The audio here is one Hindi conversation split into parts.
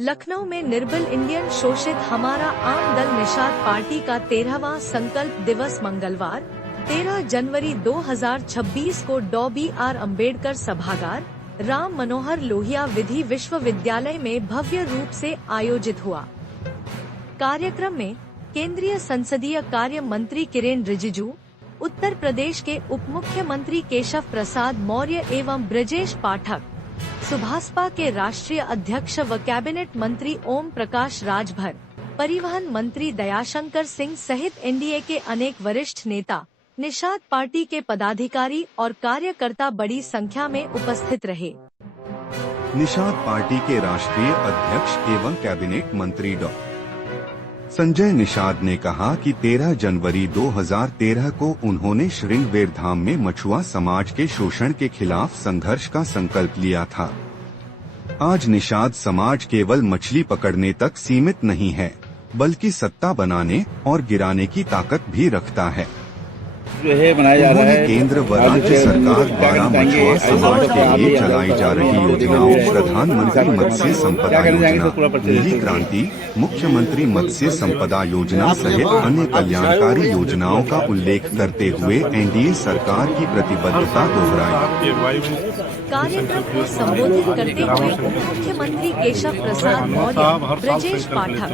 लखनऊ में निर्बल इंडियन शोषित हमारा आम दल निषाद पार्टी का 13वां संकल्प दिवस मंगलवार 13 जनवरी 2026 को डॉ BR अम्बेडकर सभागार राम मनोहर लोहिया विधि विश्वविद्यालय में भव्य रूप से आयोजित हुआ। कार्यक्रम में केंद्रीय संसदीय कार्य मंत्री किरेन रिजिजू, उत्तर प्रदेश के उप मुख्यमंत्री केशव प्रसाद मौर्य एवं ब्रजेश पाठक, सुभाषपा के राष्ट्रीय अध्यक्ष व कैबिनेट मंत्री ओम प्रकाश राजभर, परिवहन मंत्री दयाशंकर सिंह सहित एनडीए के अनेक वरिष्ठ नेता, निषाद पार्टी के पदाधिकारी और कार्यकर्ता बड़ी संख्या में उपस्थित रहे। निषाद पार्टी के राष्ट्रीय अध्यक्ष एवं कैबिनेट मंत्री डॉ संजय निषाद ने कहा कि 13 जनवरी 2013 को उन्होंने श्रृंगवेर धाम में मछुआ समाज के शोषण के खिलाफ संघर्ष का संकल्प लिया था। आज निषाद समाज केवल मछली पकड़ने तक सीमित नहीं है, बल्कि सत्ता बनाने और गिराने की ताकत भी रखता है। उन्होंने केंद्र व राज्य सरकार द्वारा मछुआ समाज के लिए चलाई जा रही योजनाओं, प्रधानमंत्री मत्स्य संपदा योजना, नीली क्रांति, मुख्यमंत्री मत्स्य संपदा योजना सहित अन्य कल्याणकारी योजनाओं का उल्लेख करते हुए एनडीए सरकार की प्रतिबद्धता दोहराई। कार्यक्रम को संबोधित करते हुए उप मुख्यमंत्री केशव प्रसाद मौर्य, ब्रजेश पाठक,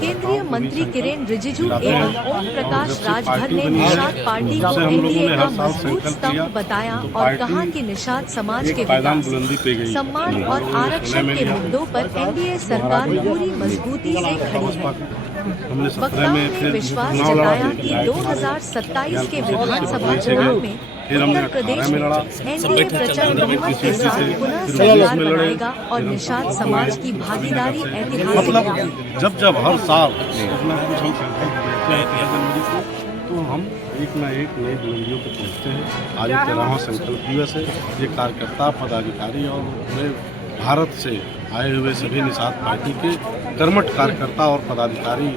केंद्रीय मंत्री किरेन रिजिजू एवं ओम प्रकाश राजभर ने निषाद पार्टी को एनडीए का मजबूत स्तंभ बताया और कहा कि निषाद समाज के विकास, सम्मान और आरक्षण के मुद्दों पर एनडीए सरकार पूरी मजबूती से खड़ी है। वक्ताओं ने विश्वास जताया कि 2027 के विधानसभा चुनाव में उत्तर प्रदेश में एनडीए प्रचंड बहुमत के साथ पुनः सरकार बनाएगा और निषाद समाज की भागीदारी ऐतिहासिक है। जब हर साल तो हम एक न एक नई बुलंदियों पर पहुँचते हैं। आज 13वां संकल्प दिवस है। ये कार्यकर्ता, पदाधिकारी और पूरे भारत से आए हुए सभी निषाद पार्टी के कर्मठ कार्यकर्ता और पदाधिकारी,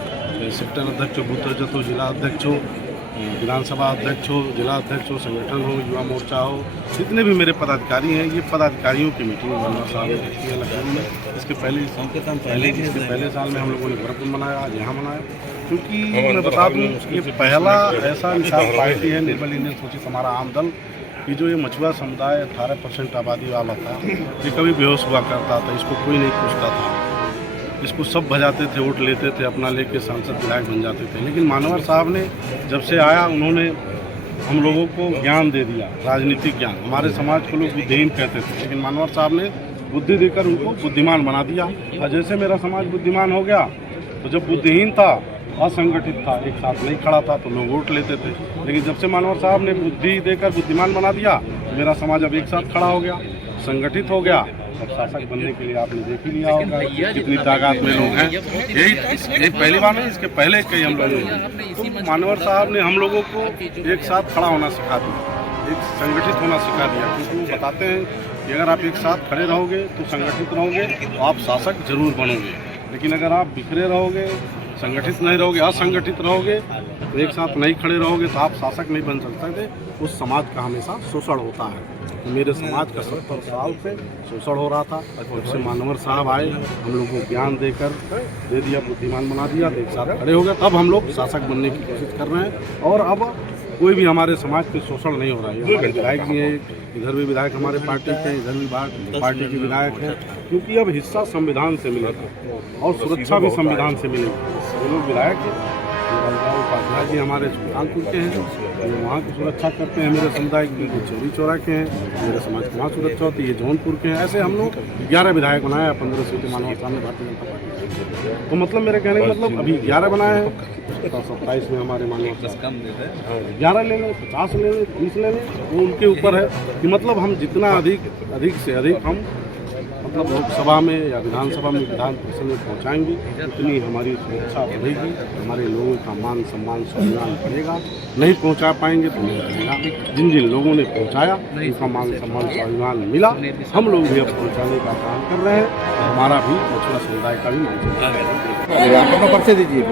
सेक्टर अध्यक्ष, बूथ अध्यक्ष हो, जिला अध्यक्ष हो, विधानसभा अध्यक्ष हो, जिला अध्यक्ष हो, संगठन हो, युवा मोर्चा हो, जितने भी मेरे पदाधिकारी हैं, ये पदाधिकारियों की मीटिंग बनना साल में रखी है लखनऊ में। इसके पहले साल में हम लोगों ने भरतपुर मनाया, आज यहाँ मनाया, क्योंकि मैं बता दूँ ये पहला ऐसा निषाद पार्टी है, निर्बल इंडियन शोषित हमारा आम दल, कि जो ये मछुआ समुदाय 18% आबादी वाला था, ये कभी बेहोश हुआ करता था, इसको कोई नहीं पूछता था, इसको सब भजाते थे, वोट लेते थे, अपना लेके सांसद विधायक बन जाते थे। लेकिन मानवर साहब ने जब से आया, उन्होंने हम लोगों को ज्ञान दे दिया, राजनीतिक ज्ञान। हमारे समाज को लोग बुद्धिहीन कहते थे, लेकिन मानवर साहब ने बुद्धि देकर उनको बुद्धिमान बना दिया। और जैसे मेरा समाज बुद्धिमान हो गया, तो जब बुद्धिहीन था, असंगठित था, एक साथ नहीं खड़ा था, तो लोग वोट लेते थे। लेकिन जब से मानवर साहब ने बुद्धि देकर बुद्धिमान बना दिया, तो मेरा समाज अब एक साथ खड़ा हो गया, संगठित हो गया। अब शासक बनने के लिए आपने देख ही लिया होगा कितनी ताकत में लोग हैं। यही पहली बार नहीं, इसके पहले कई हम लोग तो मानवर साहब ने हम लोगों को एक साथ खड़ा होना सिखा दिया, एक संगठित होना सिखा दिया। क्योंकि वो बताते हैं कि अगर आप एक साथ खड़े रहोगे तो संगठित रहोगे तो आप शासक जरूर बनोगे, लेकिन अगर आप बिखरे रहोगे, संगठित नहीं रहोगे, असंगठित रहोगे, तो एक साथ नहीं खड़े रहोगे तो आप शासक नहीं बन सकते। उस समाज का हमेशा शोषण होता है। मेरे समाज का 70 साल से शोषण हो रहा था। जब से मानवर साहब आए, हम लोग को ज्ञान देकर दे दिया, बुद्धिमान बना दिया, एक साथ खड़े हो गए, तब हम लोग शासक बनने की कोशिश कर रहे हैं। और अब कोई भी हमारे समाज पे शोषण नहीं हो रहा है। हमारे विधायक भी हैं, इधर भी विधायक हमारे पार्टी के हैं, इधर भी पार्टी के विधायक हैं, क्योंकि अब हिस्सा संविधान से मिलेगा और सुरक्षा भी संविधान से मिलेगी। ये लोग विधायक हैं, उपाध्याय जी हमारे सुल्तानपुर के हैं, जो वहाँ की सुरक्षा करते हैं, मेरे समुदाय की, जो चौरी चौरा के हैं, मेरे समाज की वहाँ सुरक्षा होती है, ये जौनपुर के हैं। ऐसे हम लोग 11 विधायक बनाए, 15 सीटें मानव सामने भारतीय जनता पार्टी। तो मतलब मेरे कहने का मतलब अभी 11 बनाए हैं, 27 में हमारे मानव 11 ले लें, 50 ले लें, 30 ले लें, वो उनके ऊपर है कि मतलब हम जितना अधिक से अधिक हम मतलब लोकसभा में या विधानसभा में, विधान परिषद में पहुँचाएंगे, उतनी हमारी सुरक्षा बढ़ेगी, हमारे लोगों का मान सम्मान स्वाभिमान बढ़ेगा। नहीं पहुँचा पाएंगे तो नहीं बढ़ेगा। जिन जिन लोगों ने पहुँचाया उनका मान सम्मान स्वाभिमान मिला, हम लोग भी अब पहुँचाने का काम कर रहे हैं। हमारा भी मछुआ समुदाय का भी मान सम्मान परिचय दीजिए।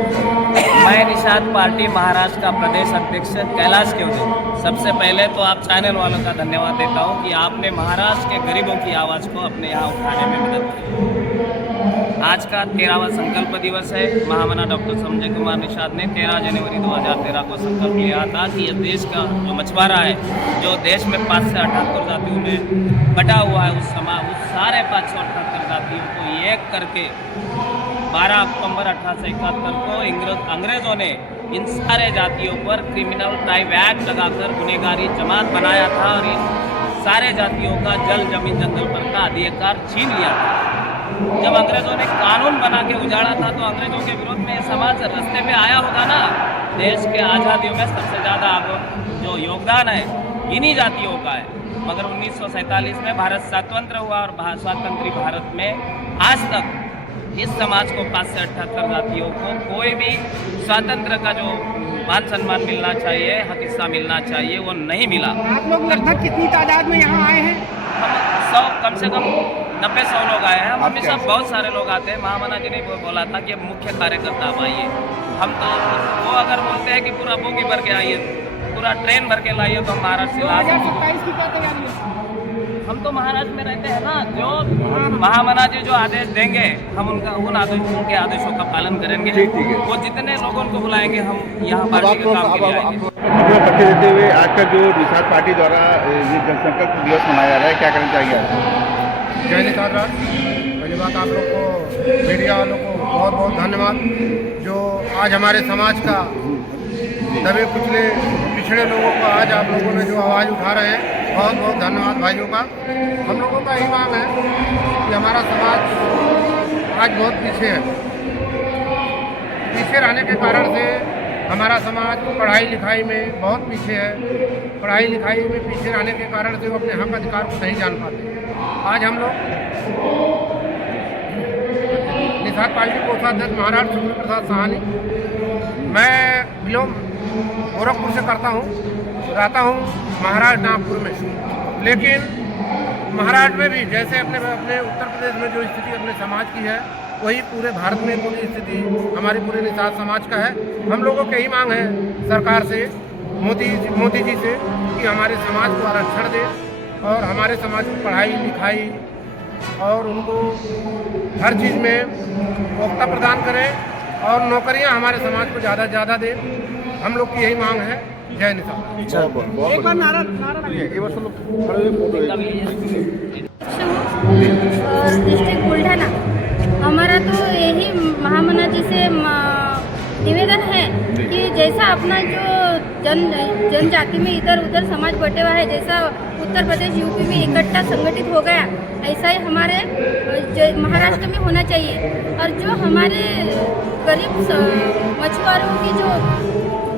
मैं निषाद पार्टी महाराष्ट्र का प्रदेश अध्यक्ष कैलाश केवटे। सबसे पहले तो आप चैनल वालों का धन्यवाद देता हूं कि आपने महाराष्ट्र के गरीबों की आवाज़ को अपने यहाँ उठाने में मदद की। आज का 13वां संकल्प दिवस है। महामना डॉक्टर संजय कुमार निषाद ने 13 जनवरी 2013 को संकल्प लिया था कि इस देश का जो मछुआरा है, जो देश में 5 से 78 जातियों में बटा हुआ है, उस सारे 578 जातियों को एक करके 12 अक्टूबर 1871 को अंग्रेजों ने इन सारे जातियों पर क्रिमिनल ट्राइब एक्ट लगाकर गुनहगारी जमात बनाया था और इन सारे जातियों का जल जमीन जंगल पर का अधिकार छीन लिया था। जब अंग्रेजों ने कानून बना के उजाड़ा था तो अंग्रेजों के विरोध में समाज रास्ते में आया होगा ना। देश के आज़ादियों में सबसे ज़्यादा जो योगदान है इन्हीं जातियों का है। मगर 1947 में भारत स्वतंत्र हुआ और स्वतंत्री भारत में आज तक इस समाज को 5 से 78 जातियों को कोई भी स्वतंत्र का जो मान सम्मान मिलना चाहिए, हक हिस्सा मिलना चाहिए, वो नहीं मिला। आप लोग लगभग कितनी तादाद में यहाँ आए हैं? हम कम से कम 90-100 लोग आए हैं। हम हमेशा बहुत सारे लोग आते हैं। महामना जी ने बोला था कि मुख्य कार्यकर्ता आप आइए। हम तो वो अगर बोलते हैं कि पूरा बोगी भर के आइए, पूरा ट्रेन भर के लाइए, तो हम महाराष्ट्र से ला सकते। 2027 की क्या तैयारी है? हम तो महाराष्ट्र में रहते हैं ना। जो महामना जी जो आदेश देंगे हम उनके आदेशों का पालन करेंगे। वो जितने लोगों को बुलाएंगे हम यहाँ पार्टी के काम के लिए आएंगे। पक्के देते हुए आज का जो निषाद पार्टी द्वारा ये जनसंकल्प दिवस मनाया जा रहा है, क्या करना चाहिए आप? जय निषाद राज। पहली बात आप लोग को, मीडिया वालों को बहुत बहुत धन्यवाद जो आज हमारे समाज का दबे कुचले पिछड़े लोगों को आज आप लोगों ने जो आवाज़ उठा रहे हैं, बहुत बहुत धन्यवाद भाइयों का। हम लोगों का यही मांग है कि हमारा समाज आज बहुत पीछे है। पीछे रहने के कारण से हमारा समाज पढ़ाई लिखाई में बहुत पीछे है। पढ़ाई लिखाई में पीछे रहने के कारण से वो अपने हक अधिकार को नहीं जान पाते। आज हम लोग निषाद पार्टी कोषाध्यक्ष महाराष्ट्र सूर्य प्रसाद साहनी, मैं बिलोंग गोरखपुर से करता हूँ, रहता हूँ महाराष्ट्र नागपुर में। लेकिन महाराष्ट्र में भी जैसे अपने उत्तर प्रदेश में जो स्थिति अपने समाज की है, वही पूरे भारत में पूरी स्थिति हमारे पूरे निषाद समाज का है। हम लोगों की यही मांग है सरकार से, मोदी जी से, कि हमारे समाज को आरक्षण दे और हमारे समाज को पढ़ाई लिखाई और उनको हर चीज़ में मौका प्रदान करें और नौकरियां हमारे समाज को ज़्यादा से ज़्यादा दे। हम लोग की यही मांग है। जय निषाद। एक बार नारा डिस्ट्रिक्ट बुल्ढाना। हमारा तो यही महामना जी से निवेदन है कि जैसा अपना जो जनजाति में इधर उधर समाज बटे हुआ है, जैसा उत्तर प्रदेश यूपी में इकट्ठा संगठित हो गया, ऐसा ही हमारे महाराष्ट्र में होना चाहिए। और जो हमारे गरीब मछुआरों की जो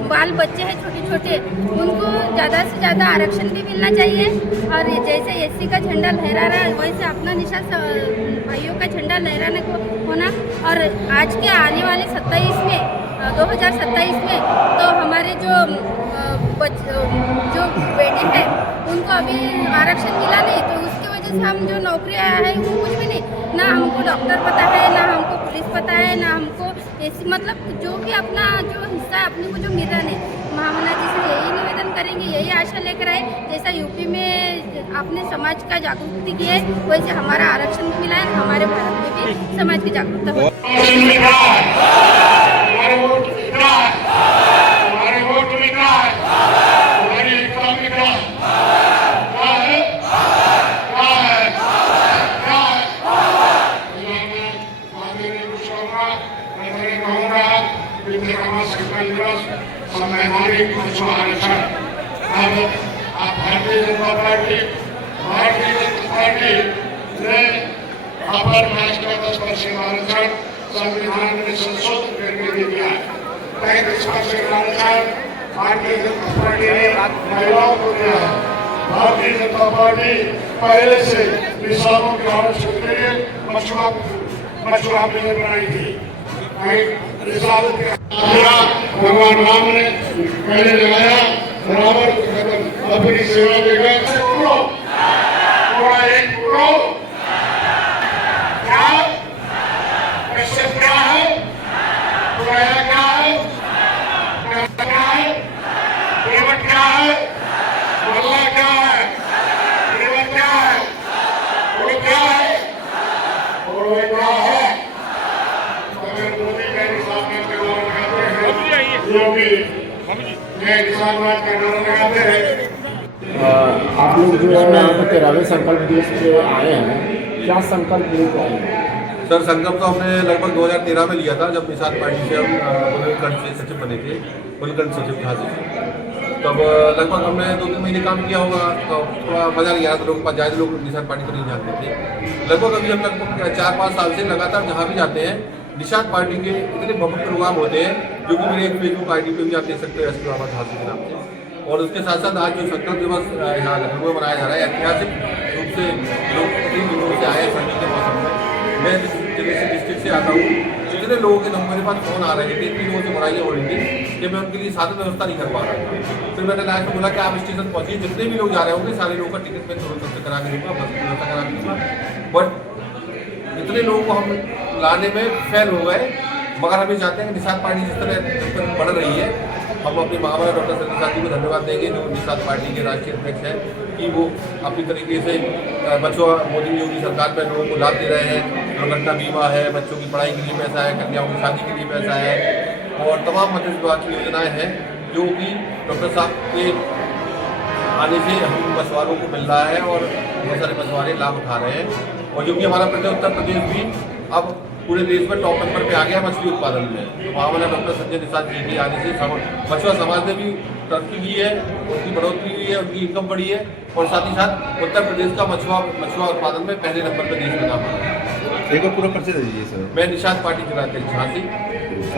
बाल बच्चे हैं छोटे छोटे, उनको ज़्यादा से ज़्यादा आरक्षण भी मिलना चाहिए। और जैसे एससी का झंडा लहरा रहा है, वैसे अपना निषाद भाइयों का झंडा लहराने को होना। और आज के आने वाले 2027 में तो हमारे जो बेटे हैं उनको अभी आरक्षण मिला नहीं, तो उसकी वजह से हम जो नौकरियाँ हैं वो कुछ भी नहीं, ना हमको डॉक्टर पता है, ना हमको पुलिस पता है, ना हमको ऐसी मतलब जो भी अपना जो हिस्सा है अपने को जो मिल रहा नहीं। महामना जी से यही निवेदन करेंगे, यही आशा लेकर आए, जैसा यूपी में अपने समाज का जागरूकता की है, वैसे हमारा आरक्षण भी मिला है, हमारे भारत में भी समाज की जागरूकता हो। संवैधानिक आरक्षण अब भारतीय जनता पार्टी ने अपर कास्ट का 10% आरक्षण संविधान में संशोधन करके दे दिया है। 35% आरक्षण भारतीय जनता पार्टी ने महिलाओं को दिया है। भारतीय जनता पार्टी पहले से किसानों के आरक्षण के लिए मछुआ बिल बनाई थी। भगवान राम ने पहले लगाया, रावण को खत्म अपनी सेवा देकर क्या कैसे क्या है, क्या है, क्या है, केवट क्या है, बल्ला क्या है, केवट क्या है, वो क्या है, और वो क्या है, जय किसानवाद का नारा लगाते हैं। आप लोग जो है यहाँ पर 13वें संकल्प दिवस पे आए हैं, क्या संकल्प लेकर आए हैं? सर संकल्प तो हमने लगभग 2013 में लिया था, जब निषाद पार्टी से हम बुंदेलखंड से सचिव बने थे, बुंदेलखंड सचिव झांसी से। तब लगभग हमने 2-3 महीने काम किया होगा, तो थोड़ा मजा नहीं आया था, लोगों के पास ज़्यादा लोग निषाद पार्टी को नहीं जानते थे। लगभग अभी हम लगभग 4-5 साल से लगातार जहाँ भी जाते हैं निषाद पार्टी के इतने भव्य प्रोग्राम होते हैं, जो कि मेरे एक फेसबुक ID पे भी आप देख सकते हो, एस.पी. बाबा झांसी के नाम से। और उसके साथ साथ आज जो संकल्प दिवस यहाँ लखनऊ में मनाया जा रहा है, ऐतिहासिक रूप से लोग कई दिनों से आए हैं सर्दी के मौसम में। मैं जिस जगह से डिस्ट्रिक्ट से आता हूँ, इतने लोगों के नंबर मेरे पास फ़ोन आ रहे थे, इतनी लोगों से बुराइयाँ हो रही थी कि मैं उनके लिए साधन व्यवस्था नहीं कर पा रहा था। फिर मैंने लास्ट में बोला कि आप स्टेशन पहुँचिए, जितने भी लोग जा रहे होंगे सारे लोगों का टिकट मैं तुरंत करा के दूँगा, बस व्यवस्था करा के दूँगा। बट इतने लोगों को हम लाने में फेल हो गए। मगर हम ये चाहते हैं कि निषाद पार्टी जिस तरह बढ़ रही है, हम अपने महामना डॉक्टर संजय निषाद जी को धन्यवाद देंगे, जो निषाद पार्टी के राष्ट्रीय अध्यक्ष हैं, कि वो अपनी तरीके से बच्चों मोदी योगी सरकार में लोगों को लाभ दे रहे हैं। दुर्घटना बीमा है, बच्चों की पढ़ाई के लिए पैसा है, कन्याओं की शादी के लिए पैसा है, और तमाम मत्स्य विभाग की योजनाएँ हैं, जो कि डॉक्टर साहब के आने से हम मछुआरों को मिल रहा है और बहुत सारे मछुआरे लाभ उठा रहे हैं। और जो कि हमारा उत्तर प्रदेश भी अब पूरे देश में टॉप नंबर पे आ गया मछली उत्पादन में। तो महामना डॉक्टर संजय निषाद जी के आने से मछुआ समाज ने भी तरक्की की है, उनकी बढ़ोतरी हुई है, उनकी इनकम बढ़ी है, और साथ ही साथ उत्तर प्रदेश का मछुआ उत्पादन में पहले नंबर पर देश में नाम आ रहा है। एक बार पूरा परिचय दीजिए सर। मैं निषाद पार्टी के अध्यक्ष झांसी,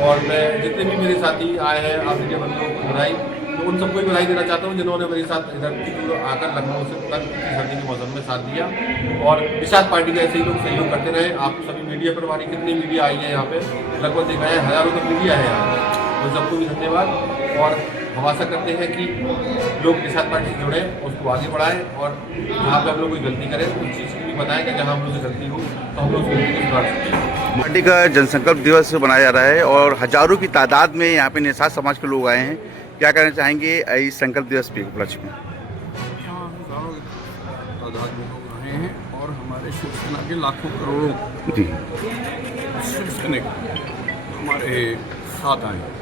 और मैं जितने भी मेरे साथी आए हैं, आप मीडिया बंधुओं को बधाई, तो उन सबको बधाई देना चाहता हूँ जिन्होंने मेरे साथ इधर आकर लखनऊ से तक सर्दी के मौसम में साथ दिया, और निषाद पार्टी का ऐसे ही लोग सहयोग करते रहे। आप सभी मीडिया पर, हमारी कितनी मीडिया आई है यहाँ पे, लगभग देखा है हज़ारों की मीडिया है यहाँ पे, उन सबको भी धन्यवाद। और हम आशा करते हैं कि लोग निषाद पार्टी से जुड़ें, उसको आगे बढ़ाएं, और जहाँ पर हम लोग कोई गलती करें तो उस चीज़ की भी बताएं कि जहाँ हम लोग से गलती हो तो हम लोग उस गलती को सुधार सकते हैं। पार्टी का जनसंकल्प दिवस मनाया जा रहा है और हजारों की तादाद में यहाँ पे निषाद समाज के लोग आए हैं, क्या कहना चाहेंगे इस संकल्प दिवस के उपलक्ष्य में? यहाँ हजारों की तादाद में लोग आए हैं, और हमारे शिवसेना के लाखों करोड़ों जी शिवसैनिक हमारे साथ आए हैं।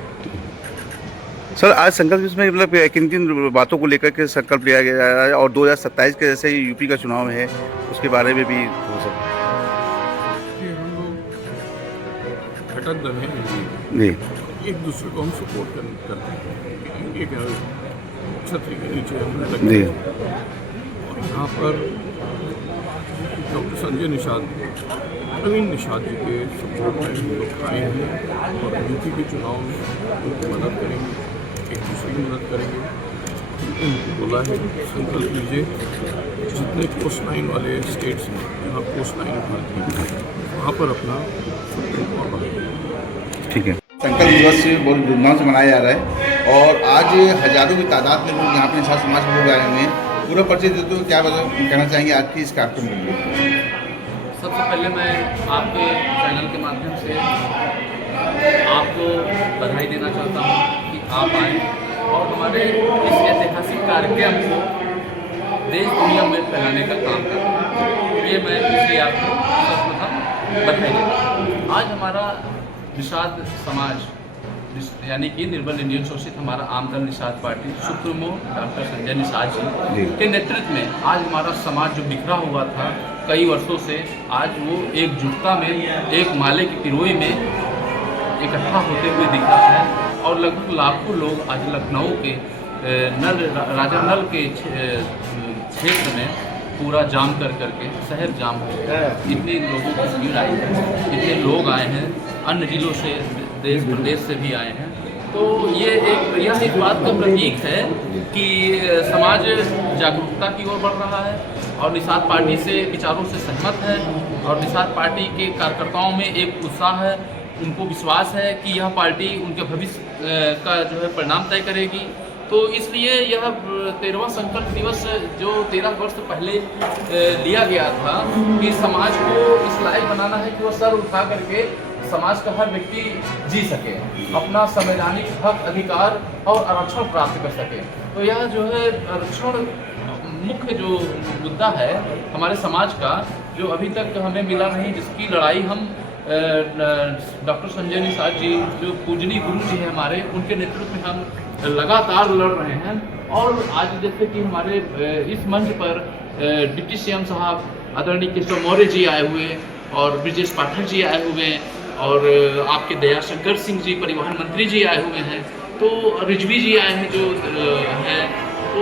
सर, आज संकल्प दिवस में मतलब किन किन बातों को लेकर के संकल्प लिया गया है, और 2027 के जैसे यूपी का चुनाव है उसके बारे में भी हो सकता हम लोग घटक दल हैं जी, एक दूसरे को हम सपोर्ट करते हैं, एक छतरी के नीचे हमने जी। लगे, और यहाँ पर डॉक्टर संजय निषाद, नवीन निषाद जी के सपोर्ट में हम लोग आए हैं, और यूपी के चुनाव में उनकी मदद करेंगे, एक दूसरे की मदद करेंगे। उनको बोला है संकल्प लीजिए, जितने कोस्ट लाइन वाले स्टेट्स हैं, जहाँ कोस्ट लाइन उठाती है, वहाँ पर अपना ठीक है। संकल्प दिवस बहुत धूमधाम से मनाया जा रहा है, और आज हजारों की तादाद में लोग यहाँ पे निषाद समाज के लोग आए हुए हैं। पूरा परिचय दे तो क्या कहना चाहेंगे आज की इस कार्यक्रम के लिए? सबसे पहले मैं आपके चैनल के माध्यम से आपको बधाई देना चाहता हूँ कि आप आए और हमारे इस ऐतिहासिक कार्यक्रम को देश दुनिया में फैलाने का काम करें। ये मैं इसलिए आपको सर्वप्रथम बधाई देता हूँ। आज हमारा निषाद समाज यानी कि निर्बल इंडियन शोषित हमारा आम दल Nishad party supremo doctor Sanjay Nishad ji के नेतृत्व में आज हमारा समाज जो बिखरा हुआ था कई वर्षों से, आज वो एकजुटता में एक माले की पिरोई में इकट्ठा होते हुए दिख रहा है, और लगभग लाखों लोग आज लखनऊ के राजा नल के क्षेत्र में पूरा जाम करके शहर जाम हो गया। इतने लोगों की भीड़ आई है, इतने लोग आए हैं, अन्य जिलों से देश प्रदेश से भी आए हैं। तो यह एक बात का प्रतीक है कि समाज जागरूकता की ओर बढ़ रहा है, और निषाद पार्टी से विचारों से सहमत है, और निषाद पार्टी के कार्यकर्ताओं में एक उत्साह है, उनको विश्वास है कि यह पार्टी उनके भविष्य का जो है परिणाम तय करेगी। तो इसलिए यह 13वां संकल्प दिवस जो 13 वर्ष पहले लिया गया था कि समाज को इस लायक बनाना है कि वह सर उठा करके समाज का हर व्यक्ति जी सके, अपना संवैधानिक हक, अधिकार और आरक्षण प्राप्त कर सके। तो यह जो है आरक्षण मुख्य जो मुद्दा है हमारे समाज का, जो अभी तक हमें मिला नहीं, जिसकी लड़ाई हम डॉक्टर संजय निषाद जी जो पूजनीय गुरु जी हैं हमारे, उनके नेतृत्व में हम लगातार लड़ रहे हैं। और आज जैसे कि हमारे इस मंच पर डिप्टी सीएम साहब आदरणीय केशव मौर्य जी आए हुए और ब्रजेश पाठक जी आए हुए हैं और आपके दयाशंकर सिंह जी परिवहन मंत्री जी आए हुए हैं, तो रिजवी जी आए हैं जो हैं, तो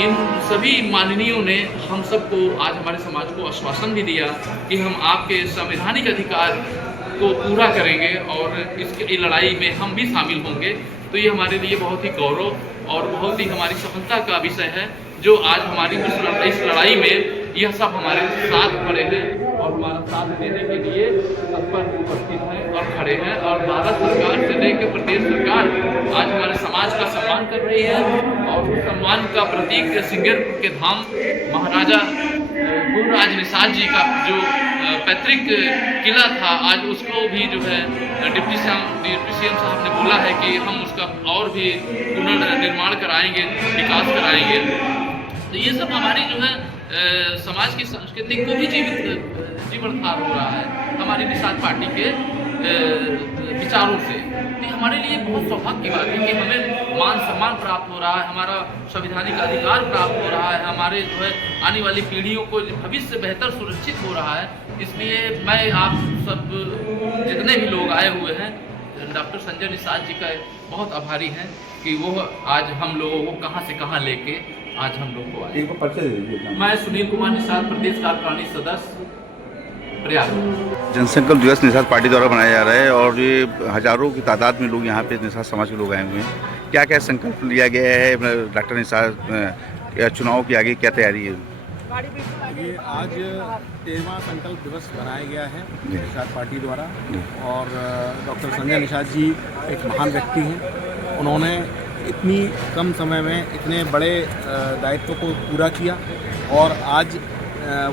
इन सभी माननीयों ने हम सबको आज हमारे समाज को आश्वासन भी दिया कि हम आपके संवैधानिक अधिकार को पूरा करेंगे और इसकी लड़ाई में हम भी शामिल होंगे। तो ये हमारे लिए बहुत ही गौरव और बहुत ही हमारी सफलता का विषय है जो आज हमारी इस लड़ाई में यह सब हमारे साथ खड़े हैं और हमारा साथ देने के लिए तत्पर उपस्थित हैं और खड़े हैं। और भारत सरकार से लेकर प्रदेश सरकार आज हमारे समाज का सम्मान कर रही है और उस सम्मान का प्रतीक सिंगरपुर के धाम महाराजा गुरुराज निषाद जी का जो पैतृक किला था, आज उसको भी जो है डिप्टी सीएम साहब ने बोला है कि हम उसका और भी पुनर्निर्माण कराएंगे, विकास कराएंगे। तो ये सब हमारी जो है समाज की संस्कृति को भी जीवनधार हो रहा है हमारी निषाद पार्टी के विचारों से। तो हमारे लिए बहुत सौभाग्य की बात है कि हमें मान सम्मान प्राप्त हो रहा है, हमारा संवैधानिक अधिकार प्राप्त हो रहा है, हमारे जो है आने वाली पीढ़ियों को भविष्य बेहतर सुरक्षित हो रहा है। इसलिए मैं आप सब जितने भी लोग आए हुए हैं डॉक्टर संजय निषाद जी का बहुत आभारी हैं कि वो आज हम लोगों को कहाँ से कहाँ लेके आज हम लोग को आए। मैं सुनील कुमार निषाद, प्रदेश कार्यकारिणी सदस्य, प्रयागराज। जनसंकल्प दिवस निषाद पार्टी द्वारा मनाया जा रहा है और ये हजारों की तादाद में लोग यहाँ पे निषाद समाज के लोग आए हुए हैं। क्या क्या संकल्प लिया गया है डॉक्टर निषाद, चुनाव की आगे क्या तैयारी है? ये आज 13वां संकल्प दिवस मनाया गया है निषाद पार्टी द्वारा और डॉक्टर संजय निषाद जी एक महान व्यक्ति हैं। उन्होंने इतनी कम समय में इतने बड़े दायित्व को पूरा किया और आज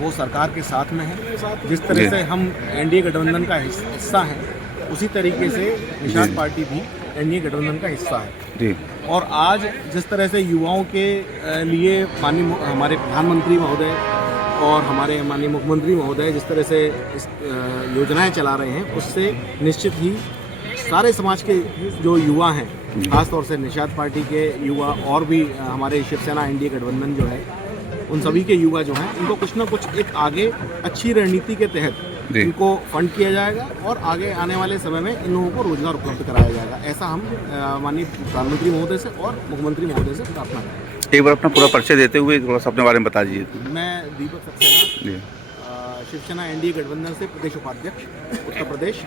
वो सरकार के साथ में है। जिस तरह से हम एनडीए गठबंधन का हिस्सा हैं, उसी तरीके से निषाद पार्टी भी एनडीए गठबंधन का हिस्सा है। और आज जिस तरह से युवाओं के लिए माननीय हमारे प्रधानमंत्री महोदय और हमारे माननीय मुख्यमंत्री महोदय जिस तरह से इस योजनाएं चला रहे हैं, उससे निश्चित ही सारे समाज के जो युवा हैं, खासतौर से निषाद पार्टी के युवा और भी हमारे शिवसेना एनडीए गठबंधन जो है, उन सभी के युवा जो हैं, इनको कुछ ना कुछ एक आगे अच्छी रणनीति के तहत इनको फंड किया जाएगा और आगे आने वाले समय में इन लोगों को रोजगार उपलब्ध कराया जाएगा। ऐसा हम माननीय प्रधानमंत्री महोदय से और मुख्यमंत्री महोदय से प्रार्थना करें। एक बार अपना पूरा परिचय देते हुए थोड़ा सा अपने बारे में बता दीजिए। मैं दीपक सक्सेना, शिवसेना एनडीए गठबंधन से प्रदेश उपाध्यक्ष, उत्तर प्रदेश।